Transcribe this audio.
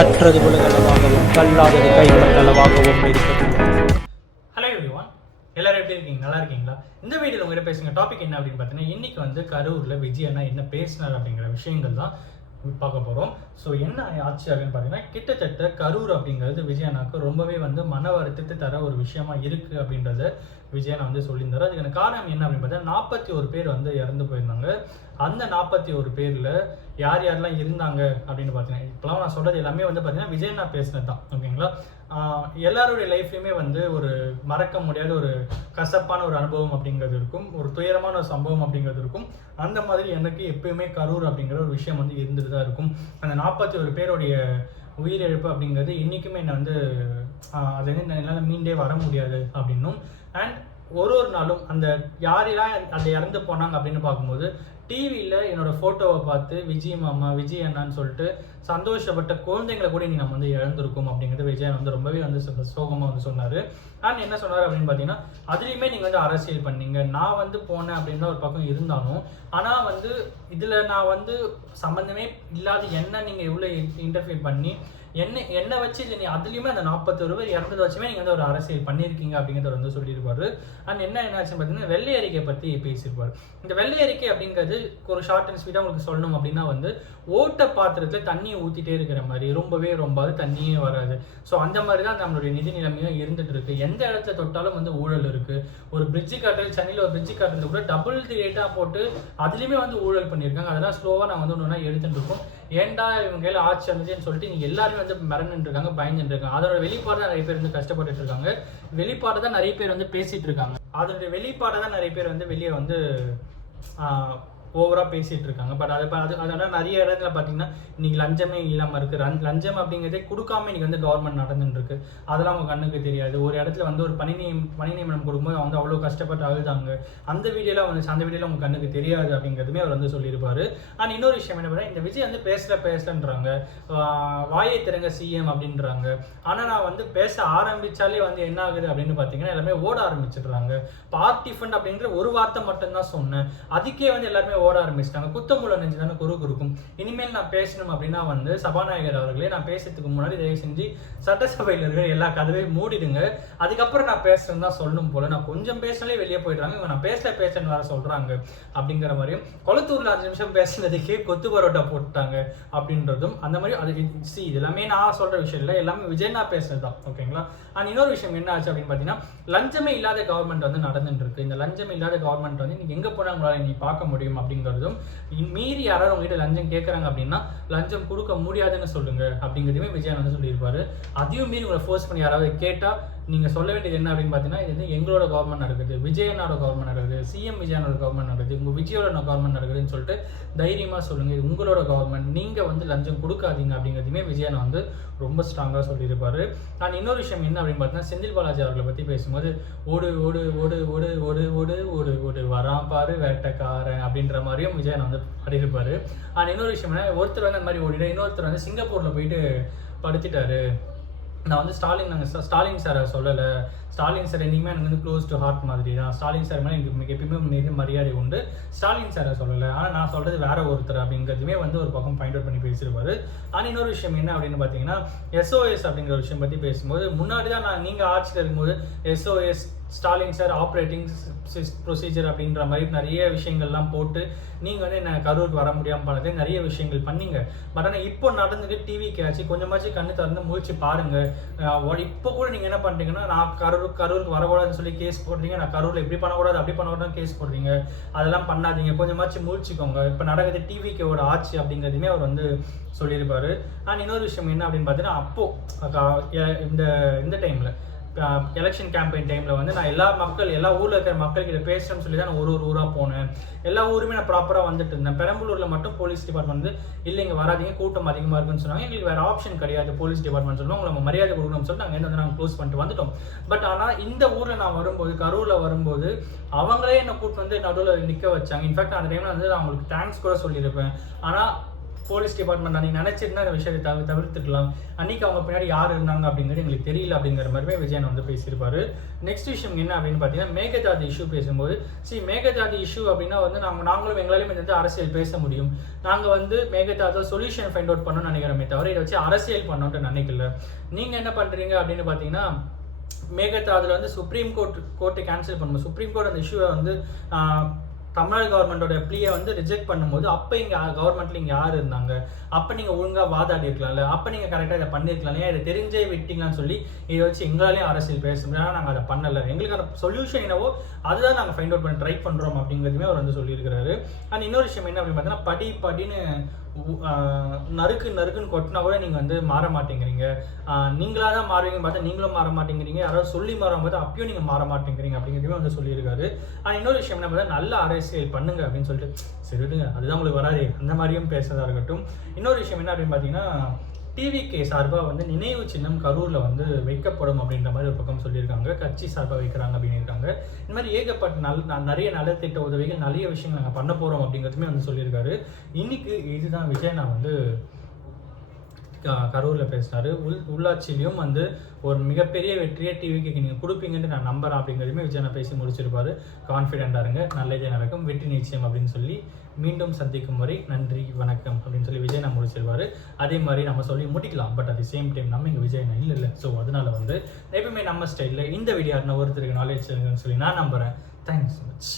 கற்றது உலகளவாகவும் கல்லாதது கைவிடங்களவாகவும் இருக்கிறது. Hello everyone, எல்லாரும் எப்படி இருக்கீங்க? நல்லா இருக்கீங்களா? இந்த வீடியோவில் உங்கள்கிட்ட பேசுங்க டாபிக் என்ன அப்படின்னு பார்த்தீங்கன்னா, இன்னைக்கு வந்து கரூரில் விஜய் அண்ணா என்ன பேசினார் அப்படிங்கிற விஷயங்கள் தான் பார்க்க போகிறோம். ஸோ என்ன ஆச்சு அப்படின்னு பார்த்தீங்கன்னா, கிட்டத்தட்ட கரூர் அப்படிங்கிறது விஜய் அண்ணாவுக்கு ரொம்பவே வந்து மன வருத்தத்தை தர ஒரு விஷயமா இருக்குது அப்படின்றத விஜய் அண்ணா வந்து சொல்லியிருந்தார். அதுக்கான காரணம் என்ன அப்படின்னு பார்த்தா, 41 பேர் வந்து இறந்து போயிருந்தாங்க. அந்த 41 பேரில் யார் யாரெல்லாம் இருந்தாங்க அப்படின்னு பார்த்தீங்கன்னா, இப்போலாம் நான் சொல்கிறது எல்லாமே வந்து பார்த்தீங்கன்னா விஜய் அண்ணா பேசினது தான், ஓகேங்களா? எல்லாருடைய லைஃப்லையுமே வந்து ஒரு மறக்க முடியாத ஒரு கசப்பான ஒரு அனுபவம் அப்படிங்கிறது இருக்கும், ஒரு துயரமான ஒரு சம்பவம் அப்படிங்கிறது இருக்கும். அந்த மாதிரி எனக்கு எப்பயுமே கரூர் அப்படிங்கிற ஒரு விஷயம் வந்து இருந்துட்டு தான் இருக்கும். அந்த 41 பேருடைய உயிரிழப்பு அப்படிங்கிறது இன்றைக்குமே என்னை வந்து அது வந்து என்னால் மீண்டே வர முடியாது அப்படின்னும். அண்ட் ஒரு நாளும் அந்த யாரெல்லாம் அந்த இறந்து போனாங்க அப்படின்னு பார்க்கும்போது டிவியில் என்னோடய ஃபோட்டோவை பார்த்து விஜய் மாமா விஜய் அண்ணான்னு சொல்லிட்டு சந்தோஷப்பட்ட குழந்தைங்களை கூட நீ நம்ம வந்து இழந்திருக்கும் அப்படிங்கிறது விஜய் வந்து ரொம்பவே வந்து சோகமாக வந்து சொன்னார். அண்ட் என்ன சொன்னார் அப்படின்னு பார்த்தீங்கன்னா, அதுலேயுமே நீங்கள் வந்து அரசியல் பண்ணீங்க, நான் வந்து போனேன் அப்படின்னு ஒரு பக்கம் இருந்தாலும், ஆனால் வந்து இதில் நான் வந்து சம்மந்தமே இல்லாத என்ன நீங்கள் எவ்வளோ இன்டர்ஃபியர் பண்ணி என்ன வச்சு இல்லை நீ அதுலேயுமே அந்த 41 பேர் இறந்ததை வச்சுமே நீங்கள் வந்து ஒரு அரசியல் பண்ணியிருக்கீங்க அப்படிங்கிறத வந்து சொல்லியிருப்பாரு. அண்ட் என்னாச்சுன்னு பார்த்தீங்கன்னா, வெள்ளை அறிக்கை பற்றி பேசியிருப்பார். இந்த வெள்ளை அறிக்கை அப்படிங்கிறது ஒரு ஷார்ட் அண்ட் ஸ்வீட்டாக உங்களுக்கு சொல்லணும் அப்படின்னா வந்து ஓட்ட பாத்திரத்தில் தண்ணியை ஊற்றிட்டே இருக்கிற மாதிரி ரொம்ப தண்ணியே வராது. ஸோ அந்த மாதிரி தான் நம்மளுடைய நிதி நிலைமையும் இருந்துட்டு இருக்கு. எந்த இடத்துல தொட்டாலும் வந்து ஊழல் இருக்கு. ஒரு பிரிட்ஜு காட்டுறது, சென்னையில் ஒரு பிரிட்ஜு காட்டுறது கூட டபுள் ரேட்டாக போட்டு அதுலேயுமே வந்து ஊழல் பண்ணியிருக்காங்க. அதெல்லாம் ஸ்லோவாக நான் வந்து ஒன்று எடுத்துட்டு இருக்கோம். ஏன்டா இவங்க கையில் ஆட்சி இருந்துச்சுன்னு சொல்லிட்டு நீங்கள் எல்லாருமே வந்து மிரண்டு இருக்காங்க, பயந்துட்டு இருக்காங்க. அதோட வெளிப்பாடு தான் நிறைய பேர் வந்து கஷ்டப்பட்டு இருக்காங்க. வெளிப்பாடு தான் நிறைய பேர் வந்து பேசிட்டு இருக்காங்க. அதோட வெளிப்பாடை தான் நிறைய பேர் வந்து வெளியே வந்து ஓவராக பேசிகிட்டு இருக்காங்க. பட் அதனால நிறைய இடத்துல பார்த்தீங்கன்னா இன்றைக்கி லஞ்சமே இல்லாமல் இருக்குது. லஞ்சம் அப்படிங்கிறதே கொடுக்காம இன்றைக்கி வந்து கவர்மெண்ட் நடந்துட்டுருக்கு. அதெல்லாம் அவங்க கண்ணுக்கு தெரியாது. ஒரு இடத்துல வந்து ஒரு பணி நியமனம் கொடுக்கும்போது அவங்க வந்து அவ்வளோ கஷ்டப்பட்டு அழுதாங்க. அந்த வீடியோவில் அவங்க கண்ணுக்கு தெரியாது அப்படிங்கிறதுமே அவர் வந்து சொல்லியிருப்பார். ஆனால் இன்னொரு விஷயம் என்ன பண்ணால், இந்த விஜய் வந்து பேசலன்றாங்க, வாயை திறங்க சிஎம் அப்படின்றாங்க. ஆனால் நான் வந்து பேச ஆரம்பித்தாலே வந்து என்ன ஆகுது அப்படின்னு பார்த்தீங்கன்னா, எல்லாமே ஓட ஆரம்பிச்சிடுறாங்க. பார்ட்டி ஃபண்ட் அப்படிங்கிற ஒரு வார்த்தை மட்டும்தான் சொன்னேன், அதுக்கே வந்து எல்லாருமே ஓட ஆரம்பிச்சிட்டாங்க. குத்தமுள்ள நெஞ்சு தானே குறுக்கும். இனிமேல் நான் பேசணும் அப்படின்னா வந்து சபாநாயகர் அவர்களே, நான் பேசுறதுக்கு முன்னாடி தயவு செஞ்சு சட்டசபையில் இருக்கிற எல்லா கதவையும் மூடிடுங்க, அதுக்கப்புறம் நான் பேசுறேன்னு தான் சொல்லணும் போல. நான் கொஞ்சம் பேசினாலே வெளியே போயிடுறாங்க, இவங்க நான் பேசுறேன்னு வேற சொல்றாங்க அப்படிங்கிற மாதிரியும், கொளத்தூர்ல 5 நிமிஷம் பேசுனதுக்கே கொத்து பரோட்டா போட்டுட்டாங்க அப்படின்றதும் அந்த மாதிரி. அது இது எல்லாமே நான் சொல்ற விஷயம் இல்லை, எல்லாமே விஜய் நான் பேசுறது தான், ஓகேங்களா? அண்ட் இன்னொரு விஷயம் என்ன ஆச்சு அப்படின்னு பார்த்தீங்கன்னா, லஞ்சமே இல்லாத கவர்மெண்ட் வந்து நடந்துட்டு இருக்கு. இந்த லஞ்சம் இல்லாத கவர்மெண்ட் வந்து நீங்க எங்க போனா உங்களால நீ பார்க்க முடியும் அப்படிங்கிறதும், மீறி யாராவது உங்ககிட்ட லஞ்சம் கேட்கறாங்க அப்படின்னா லஞ்சம் கொடுக்க முடியாதுன்னு சொல்லுங்க அப்படிங்கிறதுமே விஜய் வந்து சொல்லியிருப்பாரு. அதையும் மீறி உங்களை ஃபோர்ஸ் பண்ணி யாராவது கேட்டா நீங்க சொல்ல வேண்டியது என்ன அப்படின்னு பார்த்தீங்கன்னா, இது வந்து எங்களோட கவர்மெண்ட் நடக்குது, விஜயனோட கவர்மெண்ட் நடக்குது, சிஎம் விஜயனோட கவர்மெண்ட் நடக்குது, உங்க விஜயோட கவர்மெண்ட் நடக்குதுன்னு சொல்லிட்டு தைரியமா சொல்லுங்க, இது உங்களோட கவர்மெண்ட், நீங்க வந்து லஞ்சம் கொடுக்காதீங்க அப்படிங்கிறதுமே விஜயன் வந்து ரொம்ப ஸ்ட்ராங்காக சொல்லியிருப்பாரு. நான் இன்னொரு விஷயம் என்ன அப்படின்னு பார்த்தீங்கன்னா, செந்தில் பாலாஜி அவர்களை பற்றி பேசும்போது ஓடு ஓடு ஓடு ஓடு ஓடு ஓடு ஓடு ஓடு வரான் பாரு வேட்டைக்காரன் அப்படின்ற மாதிரியும் விஜயன் வந்து பாடியிருப்பாரு. ஆனால் இன்னொரு விஷயம் என்ன, ஒருத்தர் வந்து அந்த மாதிரி ஓடிட்டு இன்னொருத்தர் வந்து சிங்கப்பூரில் போயிட்டு படுத்திட்டாரு. நான் வந்து ஸ்டாலின் சாரை சொல்லலை, ஸ்டாலின் சார் என்னைக்குமே எனக்கு வந்து க்ளோஸ் டு ஹார்ட் மாதிரி தான், ஸ்டாலின் சார் மேலே எனக்கு எப்பயுமே மிக மரியாதை உண்டு, ஸ்டாலின் சாரை சொல்லலை, ஆனால் நான் சொல்கிறது வேற ஒருத்தர் அப்படிங்கிறதுமே வந்து ஒரு பக்கம் பாயிண்ட் அவுட் பண்ணி பேசியிருப்பாரு. ஆனால் இன்னொரு விஷயம் என்ன அப்படின்னு பார்த்தீங்கன்னா, SOS அப்படிங்கிற ஒரு விஷயம் பற்றி பேசும்போது, முன்னாடி தான் நீங்கள் ஆட்சியில் இருக்கும்போது SOS Stalin sir operating procedure அப்படின்ற மாதிரி நிறைய விஷயங்கள்லாம் போட்டு நீங்கள் வந்து என்ன கரூருக்கு வர முடியாமல் பண்ணது நிறைய விஷயங்கள் பண்ணீங்க. பட் ஆனால் இப்போ நடந்துட்டு டிவிக்கு ஆச்சு கொஞ்சமாச்சு கண்ணு திறந்து முழிச்சு பாருங்கள். இப்போ கூட நீங்கள் என்ன பண்ணுறீங்கன்னா, நான் கரூருக்கு வரக்கூடாதுன்னு சொல்லி கேஸ் போடுறீங்க, நான் கரூரில் இப்படி பண்ணக்கூடாது அப்படி பண்ணக்கூடாதுன்னு கேஸ் போடுறீங்க, அதெல்லாம் பண்ணாதீங்க, கொஞ்சமாச்சு முழிச்சுக்கோங்க, இப்போ நடக்குது டிவிக்கோட ஆட்சி அப்படிங்கிறதுமே அவர் வந்து சொல்லியிருப்பாரு. ஆனால் இன்னொரு விஷயம் என்ன அப்படின்னு பார்த்தீங்கன்னா, அப்போது இந்த டைமில் எலெக்ஷன் கேம்பெயின் டைமில் வந்து நான் எல்லா ஊரில் இருக்கிற மக்கள்கிட்ட பேசுகிறேன்னு சொல்லி தான் நான் ஒரு ஊராக போனேன். எல்லா ஊருமே நான் ப்ராப்பராக வந்துட்டு இருந்தேன். பெரம்பலூரில் மட்டும் போலீஸ் டிபார்ட்மெண்ட் வந்து இல்லை இங்கே வராதிங்க, கூட்டம் அதிகமாக இருக்குன்னு சொன்னாங்க. எங்களுக்கு வேறு ஆப்ஷன் கிடையாது, போலீஸ் டிபார்ட்மெண்ட் சொல்லணும், உங்களை மரியாதை கொடுக்கணும்னு சொல்லிட்டு நாங்கள் க்ளோஸ் பண்ணிட்டு வந்துட்டோம். பட் ஆனால் இந்த ஊரில் நான் வரும்போது, கரூரில் வரும்போது அவங்களே என்னை கூப்பிட்டு வந்து நடுவில் நிற்க வச்சாங்க. இன்ஃபேக்ட் அந்த டைமில் வந்து நான் அவங்களுக்கு தேங்க்ஸ் கூட சொல்லியிருப்பேன். ஆனால் போலீஸ் டிபார்ட்மெண்ட் அன்றைக்கி நினச்சிருந்தா அந்த விஷயத்தை தவிர்த்துக்கலாம். அன்றைக்கி அவங்க பின்னாடி யார் இருந்தாங்க அப்படிங்கிறது எங்களுக்கு தெரியல அப்படிங்கிற மாதிரிமே விஜயன் வந்து பேசியிருப்பாரு. நெக்ஸ்ட் விஷயம் என்ன அப்படின்னு பார்த்தீங்கன்னா, மேகதாது இஷ்யூ பேசும்போது மேகதாது இஷ்யூ அப்படின்னா வந்து நாங்களும் எங்களாலையும் வந்து அரசியல் பேச முடியும். நாங்கள் வந்து மேகதாது சொல்யூஷன் ஃபைண்ட் அவுட் பண்ணணும்னு நினைக்கிறோமே தவிர இதை வச்சு அரசியல் பண்ணணும்னு நினைக்கல. நீங்கள் என்ன பண்ணுறீங்க அப்படின்னு பார்த்தீங்கன்னா, மேகதாதுல வந்து சுப்ரீம் கோர்ட்டு கேன்சல் பண்ணும்போது சுப்ரீம் கோர்ட் அந்த இஷ்யூவை வந்து தமிழ்நாடு கவர்மெண்டோட ப்ளீயை வந்து ரிஜெக்ட் பண்ணும்போது அப்போ இங்கே கவர்மெண்ட்டில் இங்கே யார் இருந்தாங்க? அப்போ நீங்கள் ஒழுங்காக வாதாடி இருக்கலாம்ல, அப்போ நீங்கள் கரெக்டாக இதை பண்ணியிருக்கலாம், ஏன் இதை தெரிஞ்சே விட்டீங்களான்னு சொல்லி இதை வச்சு எங்களாலேயும் அரசியல் பேச முடியும். ஆனால் நாங்கள் அதை பண்ணலை, எங்களுக்கு அந்த சொல்யூஷன் என்னவோ அதுதான் நாங்கள் ஃபைண்ட் அவுட் பண்ண ட்ரை பண்ணுறோம் அப்படிங்கிறதுமே அவர் வந்து சொல்லியிருக்கிறாரு. அண்ட் இன்னொரு விஷயம் என்ன அப்படின்னு பார்த்தீங்கன்னா, படின்னு நறுக்குன்னு கொட்டினா கூட நீங்கள் வந்து மாற மாட்டேங்கிறீங்க, நீங்களாக தான் மாறுவீங்கன்னு பார்த்தா நீங்களும் மாற மாட்டேங்கிறீங்க, யாராவது சொல்லி மாறும் பார்த்தா அப்பயும் நீங்கள் மாற மாட்டேங்கிறீங்க அப்படிங்கிறதுமே வந்து சொல்லியிருக்காரு. இன்னொரு விஷயம் என்ன பார்த்தா, நல்ல அரசியல் பண்ணுங்க அப்படின்னு சொல்லிட்டு சரிடுங்க அதுதான் உங்களுக்கு வராது அந்த மாதிரியும் பேசுறதா இருக்கட்டும். இன்னொரு விஷயம் என்ன அப்படின்னு பார்த்தீங்கன்னா, டிவிகே சார்பாக வந்து நினைவு சின்னம் கரூரில் வந்து வைக்கப்படும் அப்படின்ற மாதிரி ஒரு பக்கம் சொல்லியிருக்காங்க. கட்சி சார்பாக வைக்கிறாங்க அப்படின்னு இருக்காங்க. இந்த மாதிரி ஏகப்பட்ட நிறைய நலத்திட்ட உதவிகள் நிறைய விஷயங்கள் நாங்கள் பண்ண போகிறோம் அப்படிங்கிறதுமே வந்து சொல்லியிருக்காரு. இன்னைக்கு இதுதான் விஜய் நான் வந்து கரூரில் பேசினார். உள்ளாட்சியிலையும் வந்து ஒரு மிகப்பெரிய வெற்றியை டிவிக்கு நீங்கள் கொடுப்பீங்கன்னு நான் நம்புறேன் அப்படிங்கிறதுமே விஜய் நான் பேசி முடிச்சிருப்பாரு. கான்ஃபிடென்ட்டாக இருங்க, நல்லதே நடக்கும், வெற்றி நிச்சயம் அப்படின்னு சொல்லி மீண்டும் சந்திக்கும் வரை நன்றி வணக்கம் அப்படின்னு சொல்லி விஜய் நான் முடிச்சிருவாரு. அதே மாதிரி நம்ம சொல்லி முடிக்கலாம், but at the same time நம்ம இங்கே விஜய் நான் இல்லை. ஸோ அதனால வந்து எப்பவுமே நம்ம ஸ்டைலில் இந்த வீடியோ ஒருத்தருக்கு நாலேஜ் சொல்லி நான் நம்புகிறேன். Thanks so much.